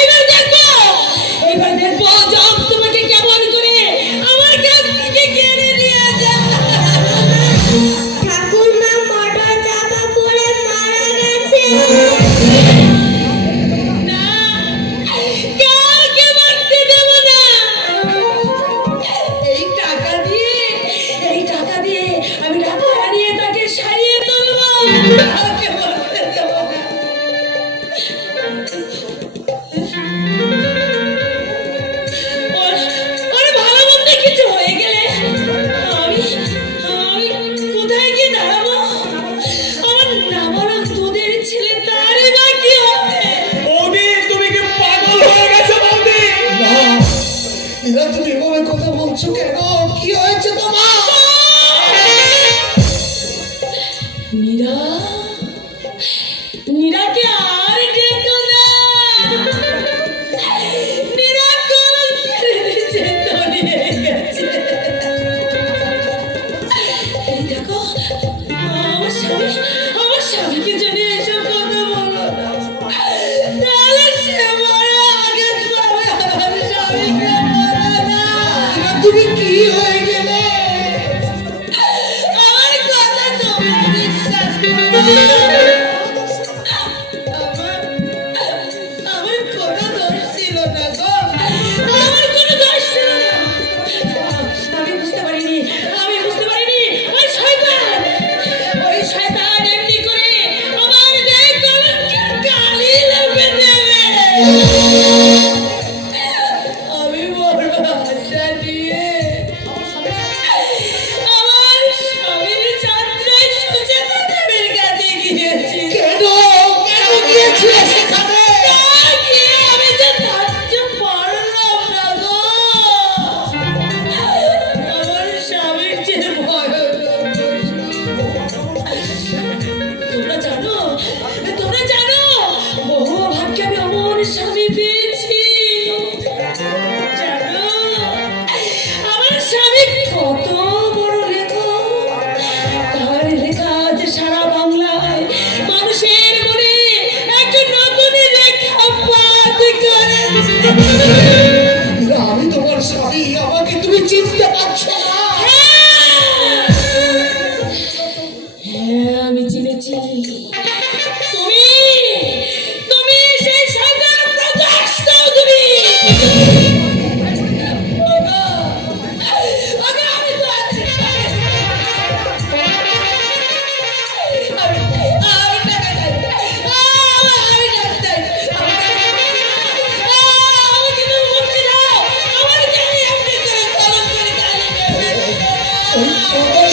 এবার দেখো এবার দেখো জব তোমাকে কেমন করে আমার কাছ থেকে কেড়ে নিয়ে যায় ঠাকুরমা মোটর চাপা পড়ে মারা গেছে। আমি ঢাকা হারিয়ে তাকে সারিয়ে তুলবো। নীলা তুমি এভাবে কথা বলছো কেন? কি হয়েছে তোমার? মীরা? মীরাকে আর কে Yeah. হয়েছে